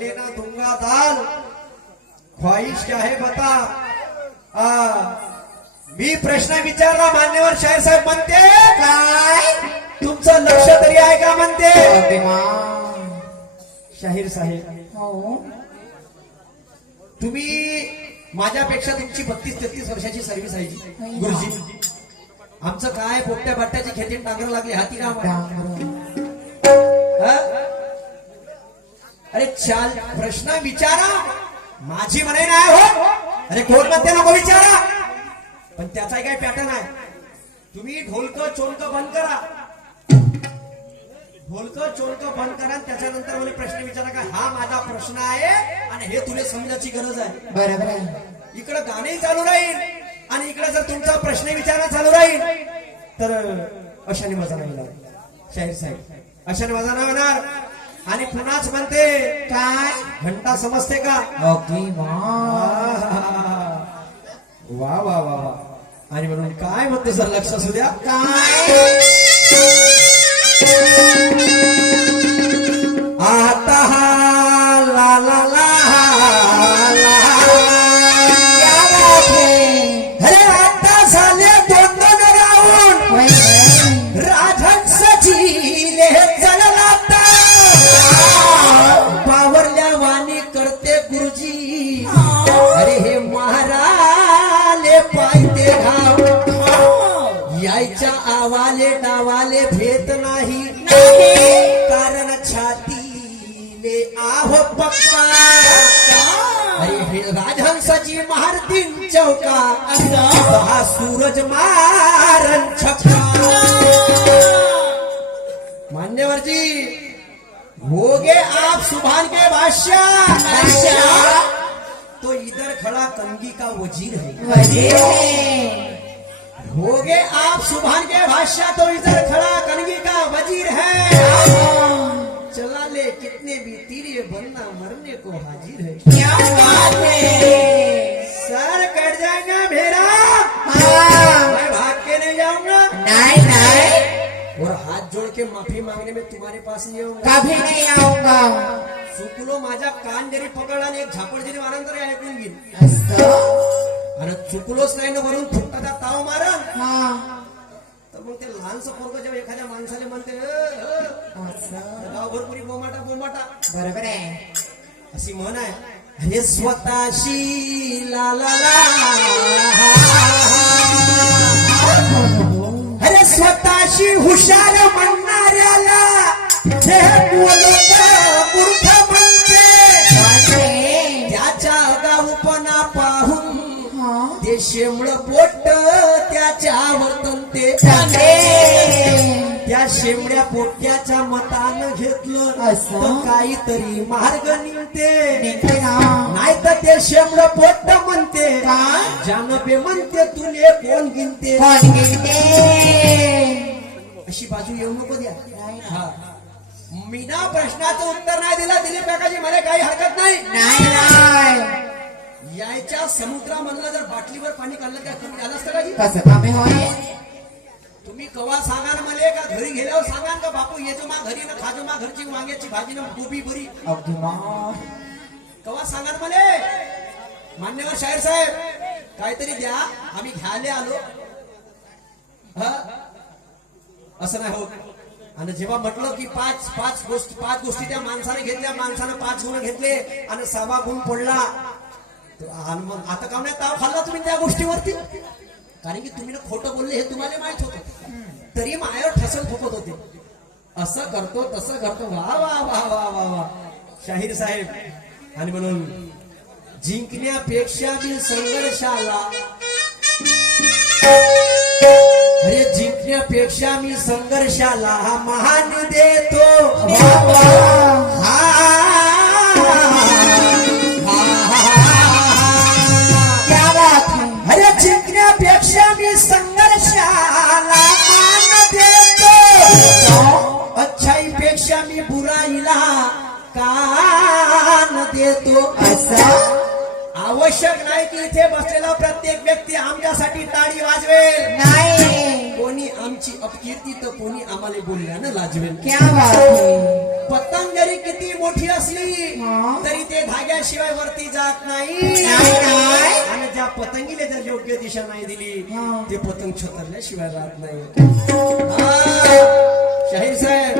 लेना दूंगा दाल, ख्वाहिश क्या है बता. मी प्रश्न विचारला, मान्यवर शाहीर साहेब म्हणते काय तुमचं लक्ष तरी आहे का म्हणते. शाहीर साहेब हो तुम्ही माझ्यापेक्षा तुमची 32-33 वर्षाची सर्व्हिस आहे गुरुजी. आमचं काय पोट्या बाट्याची खेती टांगर लागली हाती काम अरे चाल प्रश्न विचारा, माझी म्हणे नाही हो. अरे कोण म्हणते नको विचारा, पण त्याचा काय पॅटर्न आहे. तुम्ही ढोलक चोलक बंद करा, ढोलक चोलक बंद करा, त्याच्यानंतर मला प्रश्न विचारा का हा माझा प्रश्न आहे आणि हे तुला समजायची गरज आहे. बरोबर आहे. इकडे गाणे चालू राहील आणि इकडे जर तुमचा प्रश्न विचारणा चालू राहील तर अशाने मजा नाही होणार. शाहीर साहेब अशाने मजा नाही होणार. आणि पुन्हाच म्हणते काय घंटा समजते का. अगदी वा वा वा वा. आणि म्हणून काय म्हणते सर लक्ष असू द्या. आता ला ला ला अरे आता झाले 2-2 राऊंड राजहंसजीले चढला पावरल्या वाणी करते गुरुजी. अरे हे महाराले पायते घाव यायच्या आवाले डावाले भेट नाही, कारण छातीले आहो पक्का. अरे हे राजहंसाची महारतीन चौका, हा सूरज मारन छक्का. मान्यवरजी होगे आप सुभान के बादशाह, तो इधर खड़ा कंगी का वजीर है. होगे आप सुभान के बादशाह, तो इधर खड़ा कनगी का वजीर है. चला ले कितने भी तीर, ये बनना मरने को हाजिर है. क्या बात है. सर कट जाएगा मेरा, मैं भाग के नहीं जाऊंगा. नहीं नहीं और हाथ जोड़ के माफी मांगने में तुम्हारे पास नहीं आऊंगा. कभी नहीं आऊंगा. चुकलो माझा कान जरी पकडला आणि एक झापड जरी मारण तरी ऐकून घेईन. आणि चुकलोच नाही ना वरून फुटता ताव मारण, तर मग ते लहानसं पोरगं जेव्हा एखाद्या माणसाला म्हणते गावभर पुरी बोमाटा बोमाटा, बरोबर आहे. अशी म्हण आहे. अरे स्वतःशी ला ला ला, अरे स्वतःशी हुशार म्हणणाऱ्याला हे बोलत मूर्ख म्हणते. त्याच्या गावपणा पाहून ते शेमळ पोट त्याच्यावर तंते. त्या शेमड्या पोट्याच्या मतानं घेतलं तर काहीतरी मार्ग निघते, नाही तर ते शेमळ पोट म्हणते जानबे म्हणते तुले कोण गिनते. अशी बाजू येऊ नको द्या. मीना प्रश्नाचं उत्तर नाही दिलं दिलीप काकाजी, मला काही हरकत नाही. यायच्या समुद्रामधलं जर बाटलीवर पाणी काढलं तर तुम्ही आलं असतं का जी. कसं कामे होय. तुम्ही कवा सांगा ना मला, का घरी गेल्यावर सांगा का बापू येतो मा घरी ना खाजो मा घरची वांग्याची भाजी ना गोबी बरी. कवा सांगा ना मला. मान्यवर शाहीर साहेब काहीतरी द्या, आम्ही घ्यायला आलो. असं नाही होत. आणि जेव्हा म्हटलं की पाच गोष्टी त्या माणसाने घेतल्या, माणसानं 5 गुण घेतले आणि 6वा गुण पडला, मग आता का नाही ताव खाल्ला तुम्ही त्या गोष्टीवरती. कारण की तुम्ही ना खोटं बोलले हे तुम्हाला माहित होतं, तरी मायावर ठसल ठोकत होते. असं करतो तसं करतो. वा वा वा वा वा वा शाहीर साहेब. आणि म्हणून जिंकण्यापेक्षा मी संघर्षाला, अरे जिंकण्यापेक्षा मी संघर्षाला महान देतो. अरे जिंकण्यापेक्षा मी संघर्षाला मान देतो, अच्छाईपेक्षा मी बुराईला कान देतो. असं आवश्यक नाही की इथे बसलेला प्रत्येक व्यक्ती आमच्यासाठी टाळी वाजवेल. नाही, कोणी आमची अपकीर्ती तर कोणी आम्हाला बोलल्यानं लाजवेल. क्या बात है. पतंग जरी किती मोठी असली हा. तरी ते धाग्याशिवाय वरती जात नाही. नाही. आणि ज्या पतंगीला जर योग्य दिशा नाही दिली हा. ते पतंग छतरल्याशिवाय राहत नाही. शाहीर साहेब,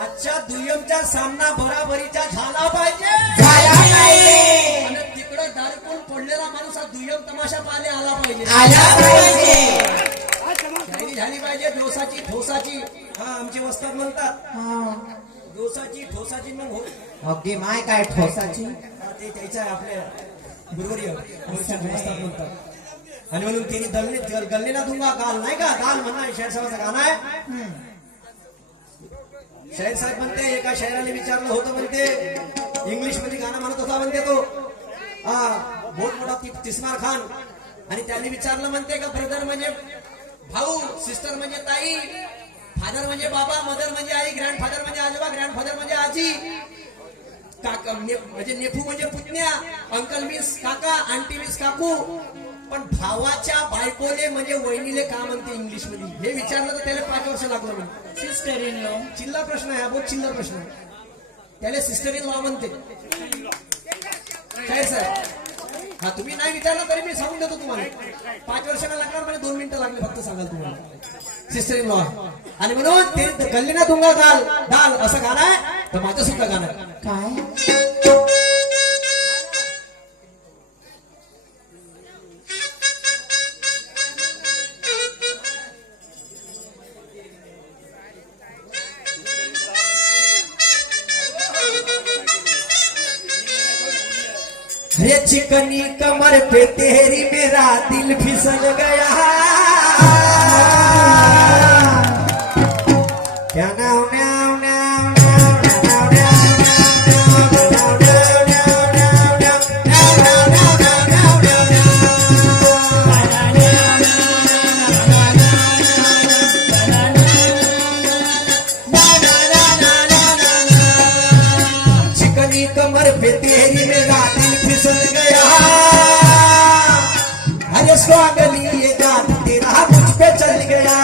आजच्या दुय्यमचा सामना बराबरीचा झाला पाहिजे. झाला पाहिजे. आणि तिकडं दारकून पडलेला माणूस हा दुय्यम तमाशा पाहायला आला पाहिजे. आला पाहिजे. शायरी झाली पाहिजे दोसाची ठोसाची. हा, आमचे वस्ताद म्हणतात हा. दोसाची ठोसाची. मग हो, अगदी माय काय ठोसाची. हा, ते त्याच्या आपल्या गुरुवर्य वस्ताद म्हणतात. आणि म्हणून त्यांनी गल्ले ना दूंगा गाल नाही का, गाल म्हणा शाहीर साहेबाचं गाणं आहे. शाहीर साहेब म्हणते, एका शायराने विचारलं होतं म्हणते, इंग्लिश मध्ये गाणं म्हणत होता म्हणते तो, बहुत मोठा तिस्मार खान. आणि त्यांनी विचारलं म्हणते का ब्रदर म्हणजे भाऊ, सिस्टर म्हणजे ताई, फादर म्हणजे बाबा, मदर म्हणजे आई, ग्रँडफादर म्हणजे आजोबा, ग्रँडफादर म्हणजे आजी, काका म्हणजे नेफू म्हणजे पुतण्या, अंकल मीन्स काका, आंटी मीन्स काकू. पण भावाच्या बायकोले म्हणजे वहिनीले का म्हणते इंग्लिश मध्ये, हे विचारलं तर त्याला 5 वर्ष लागलं म्हणते. Sister in law. चिल्लर प्रश्न आहे, बहुत चिल्लर प्रश्न आहे. त्याला सिस्टर इन लॉ म्हणते. काय सर, हा तुम्ही नाही विचारलं तरी मी सांगून देतो तुम्हाला. 5 वर्षांना लागणार म्हणजे 2 मिनिटं लागले फक्त सांगाल तुम्हाला. Sister in law. आणि म्हणून ते गल्ली ना तुंगा दाल दाल असं गाणं आहे, तर माझं सुद्धा गाणं आहे. काय. अरे चिकनी कमर पे तेरी मेरा दिल फिसल गया. क्या नाव नाव नाव नाव नाव नाव नाव चिकनी कमर पे तेरी मेरा दिल फिसल गया. अरे स्वागली ये जादू तेरा मुझ पे चल गया.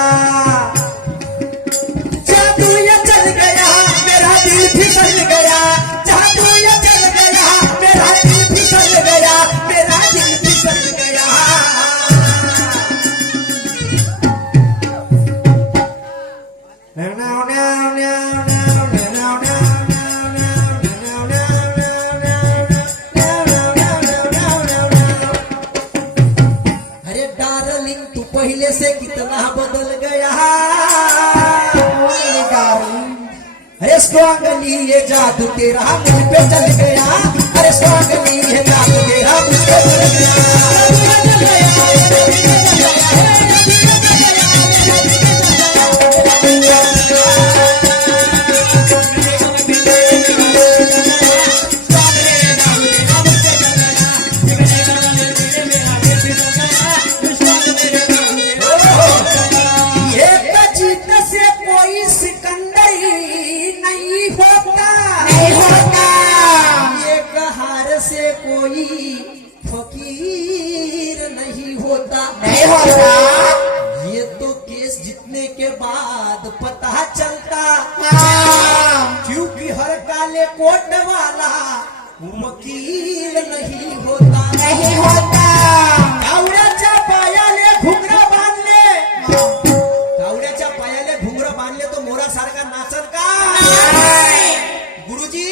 जादू ये चल गया, मेरा दिल फिसल गया. जादू ये चल गया, मेरा दिल फिसल गया, मेरा दिल फिसल गया. Now, now, now, now, now, now, अरे डार्लिंग तू पहले से कितना बदल गया. अरे स्वांगली ये जादू तेरा मुझ पे चल गया. अरे स्वांगली ये जादू तेरा मुझ पे चल गया. एक जीत से कोई सिकंदर नहीं होता. नहीं होता. एक हार से कोई फकीर नहीं होता. नहीं होता. ये तो केस जीतने के बाद पता चलता. हाँ. क्योंकि हर काले कोट वाला वकील नहीं होता. नहीं होता. कावड्याच्या पायाले घुंगरा बांधले. कावड्याच्या पायाले घुंगरा बांधले तो मोरा सारखा नाचल का गुरुजी.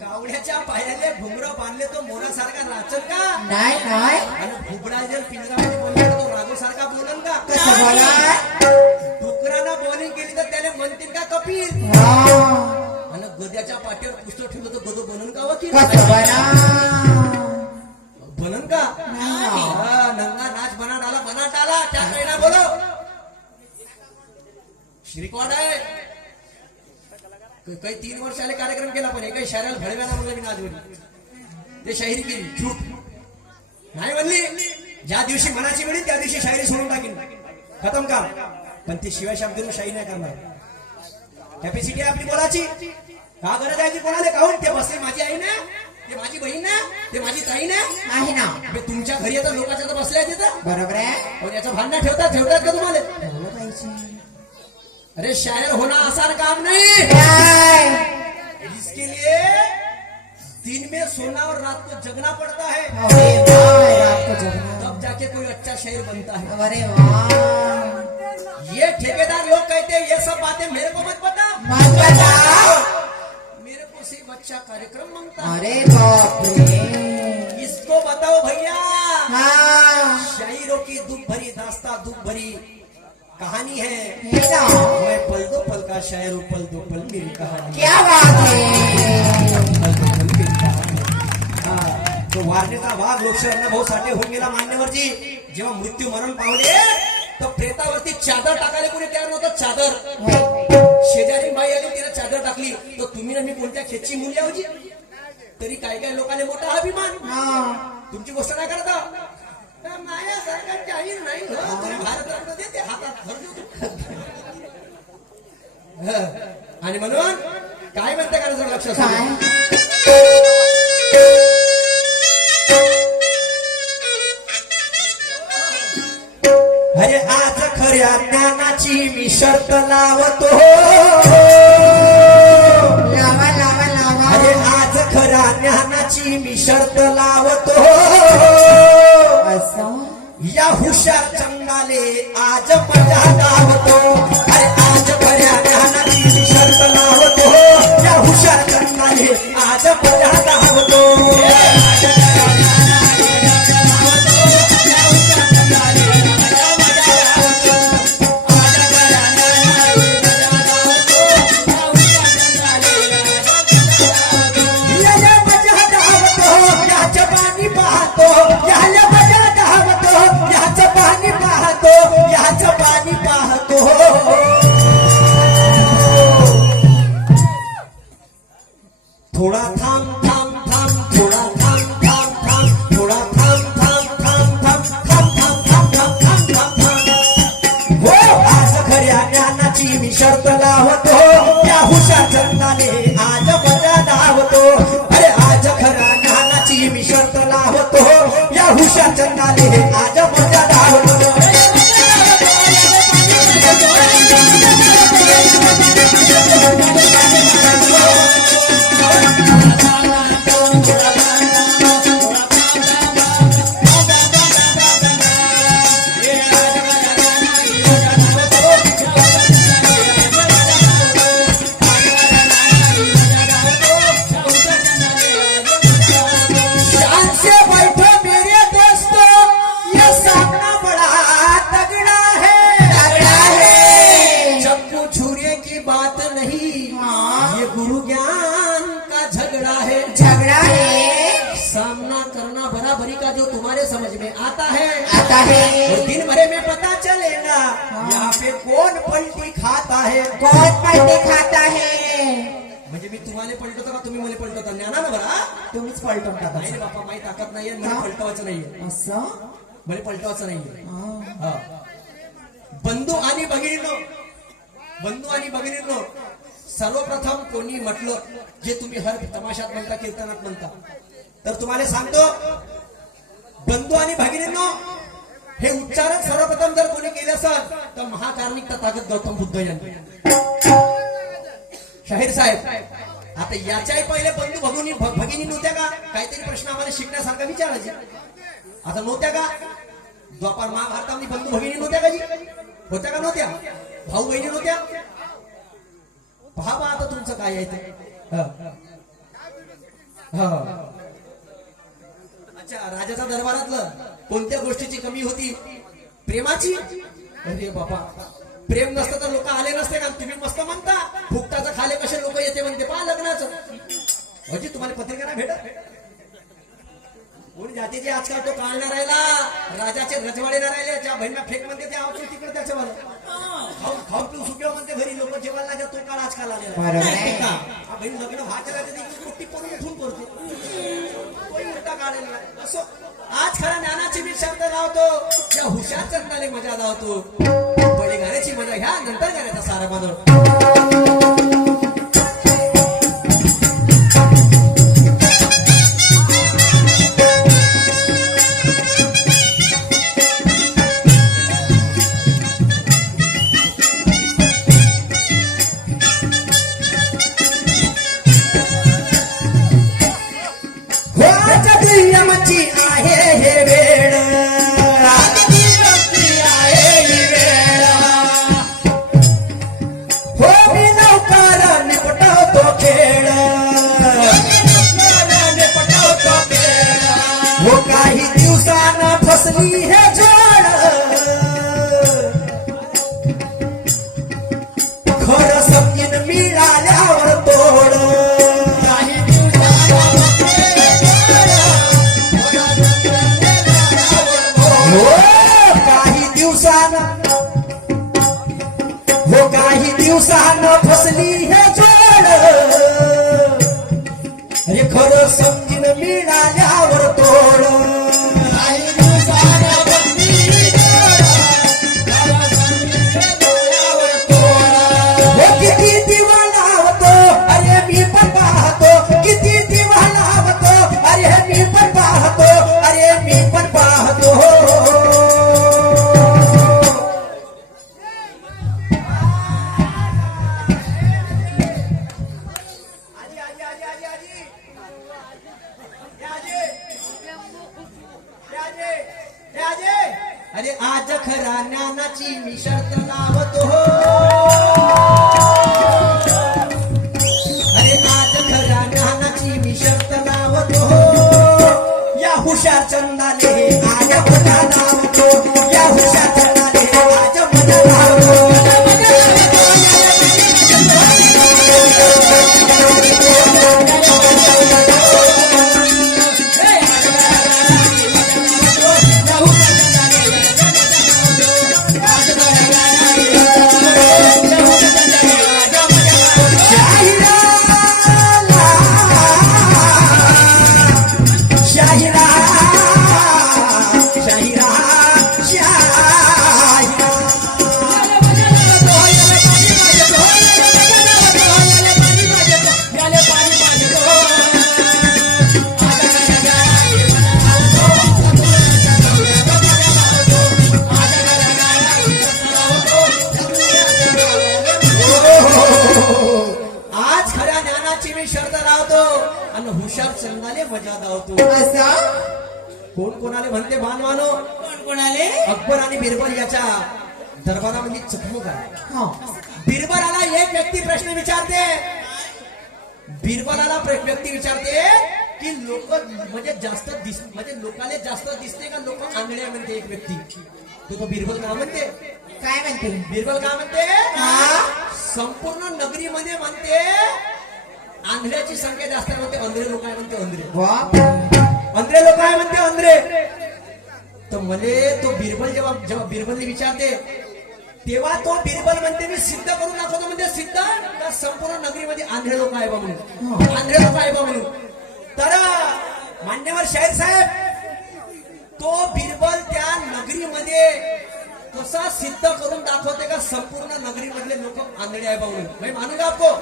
कावड्याच्या पायाले घुंगरा बांधले तो मोरा सारखा नाचल का. नाही नाही. आणि घुबडा जर पिंजरामध्ये बोलला तो राघव सारखा बोलन का. कसं बोला. डुकरानं बॉलिंग केली तर त्याला म्हणतील का कपिल. हा. आणि गद्याच्या पाठीवर पुस्तक ठेवलं तर गदो बनन का वकील. कसं बोला. बनन का. हा, नंगा नाच बनाट आला बनाट आला त्या काही ना बोलो. रेकॉर्ड आहे. काही 3 वर्षाले कार्यक्रम केला पण काही शायराला भडव्याला म्हणलं मी नाचवली. ते शाहिरी केली झूट नाही म्हणली. ज्या दिवशी मनाची मिळेल त्या दिवशी शायरी सोडून टाकीन, खतम काम. पण ती शिवाय शब्द शाही नाही करणार. कॅपॅसिटी आहे आपली बोलाची. का गरज आहे ती कोणाला काहून. ते बसले माझी आई ना, ते माझी बहीण ना, ते माझी ताई नाही आहे ना बे, तुमच्या घरी आता लोकांच्या तर बसल्या तिथं बरोबर आहे पण याचं भांडण ठेवतात का तुम्हाला ठेवलं पाहिजे अरे शायर होना आसान काम नहीं काय इसके लिए दिन में सोना और रात को जगना पड़ता है अरे वाह रात को जगना तब जाके कोई अच्छा शायर बनता है अरे वाह ये ठेकेदार लोग कहते हैं ये सब बातें मेरे को मत बता मत बताओ मेरे को सिर्फ अच्छा कार्यक्रम मांगता है अरे बाप रे इसको बताओ भैया हाँ शायरों की दुख भरी दास्ता दुख भरी कहानी है है ना मैं पल दो पल का शायर हूँ पल दो पल मेरी कहानी क्या बात है पल दो पल मेरी कहानी हा, तो वारणेचा वाघ लोकशाहीला भाऊ साठे होऊन गेला मान्यवरजी जेव्हा मृत्यू मरण पावले तर प्रेतावरती चादर टाकायला कोणी तयार नव्हतं चादर शेजारी बाई आली तिने चादर टाकली तर तुम्ही ना मी कोणत्या खेची मुली आहोजी तरी काय काय लोकांना मोठा अभिमान हाँ तुमची गोष्ट काय करता माझ्यासारखा जाहीर नाही हो, तरी भारतरत्न देते हातात धरून. आणि म्हणून काय म्हणते का जर लक्ष असू दे. काय अरे आज खऱ्या ज्ञानाची मी शर्त लावतो लावा लावा लावा अरे आज खऱ्या ज्ञानाची मी शर्त लावतो असं या हुशार चंगाले आज मजा लावतो अरे आज खऱ्या ज्ञानाची मी शर्त लावतो या हुशार चंगाले आज मजा लावतो पाणी पाहतो थोडा थांब थांब थांब थोडा थांब थांब थांब थोडा थांब थांब थांब थांब थांब थांब थांब थांब थांब थांब हो आज खऱ्या ज्ञानाची मी शर्त लावतो या हुशार चंदाने आज मजा लावतो अरे आज खऱ्या ज्ञानाची मी शर्त लावतो या हुशार चंदाने आज मजा लावतो गुरु ज्ञान का झगड़ा है सामना करना बराबरी का जो तुम्हारे समझ में आता है और दिन भरे में पता चलेगा यहाँ पे कौन पलटी खाता है कौन पलटी खाता है म्हणजे मी तुम्हाला पलटवतो का तुम्ही मला पलटवता ज्ञाना ना बरा तुम्हीच पलटून टाका नाही रे बापा माही ताकद नाहीये मला पलटवायचं नाहीये असं मला पलटवायचं नाहीये हा. हा. बंधू आणि भगिनींनो सर्वप्रथम कोणी म्हटलं जे तुम्ही हर तमाशात म्हणता कीर्तनात म्हणता तर तुम्हाला सांगतो बंधू आणि भगिनींनो हे उच्चारण सर्वप्रथम जर कोणी केले असेल तर महाकारणिक तथागत गौतम बुद्ध यांनी शाहीर साहेब आता याच्याही पहिले बंधू भगिनी नव्हत्या का काहीतरी प्रश्न आम्हाला शिकण्यासारखा विचारायचे आता नव्हत्या का द्वापार महाभारतामध्ये बंधू भगिनी नव्हत्या का जी होत्या का नव्हत्या भाऊ बहिणी नव्हत्या पहा बा आता तुमचं काय आहे ते अच्छा राजाच्या दरबारातलं कोणत्या गोष्टीची कमी होती प्रेमाची अरे बाबा प्रेम नसतं तर लोक आले नसते का तुम्ही मस्त म्हणता फुकटाचं खाले कसे लोक येते म्हणते पहा लग्नाचं म्हणजे तुम्हाला पत्रिका नाही भेटत कोणी जाते जे आजकाल तो काढणार राहिला राजाचे रजवाडे ना राहिले ज्या बहिणीला फेक म्हणते ते आवतो तिकडे त्याच्या खाऊ पिऊ सुक्या म्हणते घरी लोक जेवायला लागत तो काळ आजकाल आलेला बहीण लग्न व्हायच्या राहते मोठी पोरं उठून पडते कोणी मोठा काढेल असो आज खरा ज्ञानाची मी शब्द लावतो या हुशार चंदाने मजा लावतो पहिले गाण्याची मजा घ्या नंतर गाण्याचा सारा बांधव फसली हे जोड खरं समजून मिळाल्यावर तोड हो काही दिवसानं फसली हे जोड अरे खरं समजून मिळाल्यावर तोड हो किती दिवा लावतो अरे मी पण पाहतो किती दिवा लावतो अरे मी पण पाहतो अरे मी पण पाहतो अरे आज खरा ज्ञानाची मी शर्त लावतो अरे आज खरा ज्ञानाची मी शर्त लावतो या हुशार चंदाले आज मना लावतो या हुशार चंदाले आज मना लावतो आज खऱ्या ज्ञानाची मी शर्त लावतो आणि हुशार चंदाले मजा दावतो असं कोण कोणाले म्हणते बांधवानो कोण कोणाले अकबर आणि बिरबल याच्या दरबारामध्ये चकमक आहे हो बिरबलाला एक व्यक्ती प्रश्न विचारते बिरबलाला व्यक्ती विचारते की लोक म्हणजे जास्त म्हणजे लोकांना जास्त दिसते का लोक आंधळे म्हणते एक व्यक्ती तो बिरबल का म्हणते काय म्हणते बिरबल का म्हणते हा? संपूर्ण नगरीमध्ये म्हणते आंधळ्याची संख्या जास्त आहे म्हणते अंधळे लोक आहे म्हणते अंधळे वा अंधळे लोक आहे म्हणते अंधळे तर मले तो बिरबल जेव्हा बिरबलने विचारते तेव्हा तो बिरबल म्हणते मी सिद्ध करून दाखवतो म्हणजे सिद्ध का संपूर्ण नगरीमध्ये आंधळे लोक आहे बा म्हणून आंधळे लोक आहे बा म्हणून तर मान्यवर शाहीर साहेब तो बिरबल त्या नगरीमध्ये कसा सिद्ध करून दाखवते का संपूर्ण नगरीमधले लोक आंधळे आहे बा म्हणून भाई मानू का आपको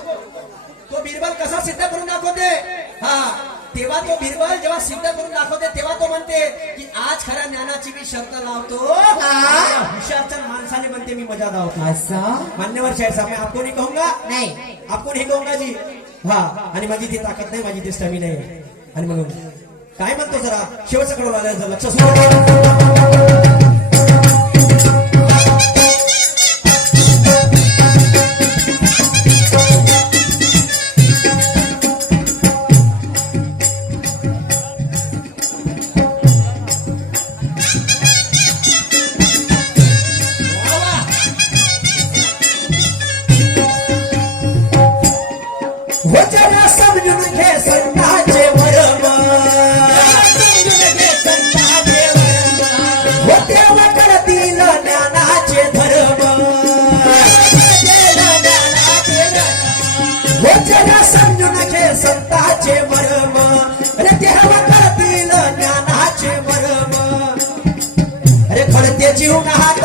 तो बिरबल कसा सिद्ध करून दाखवते हा तेव्हा तो बिरबल जेव्हा सिद्ध करून दाखवते तेव्हा तो म्हणते की आज खऱ्या ज्ञानाची मी शर्त लावतो हुशारच्या माणसाने म्हणते मी मजा दावतो असं मान्यवर शाहीर साहेब मैं आपको नहीं कहूंगा नाही आपको नहीं कहूंगा जी हा आणि माझी ती ताकद नाही माझी ती स्टॅमिना आहे आणि म्हणून काय म्हणतो जरा शेवटचं कडून आलं जर लक्ष सुरू हो जरा समजून घे संताचे वरम हो तेव्हा करतील ज्ञानाचे धर्म हो जरा समजून घे संताचे वरम अरे तेव्हा करतील ज्ञानाचे वरम अरे खडते जीवन हात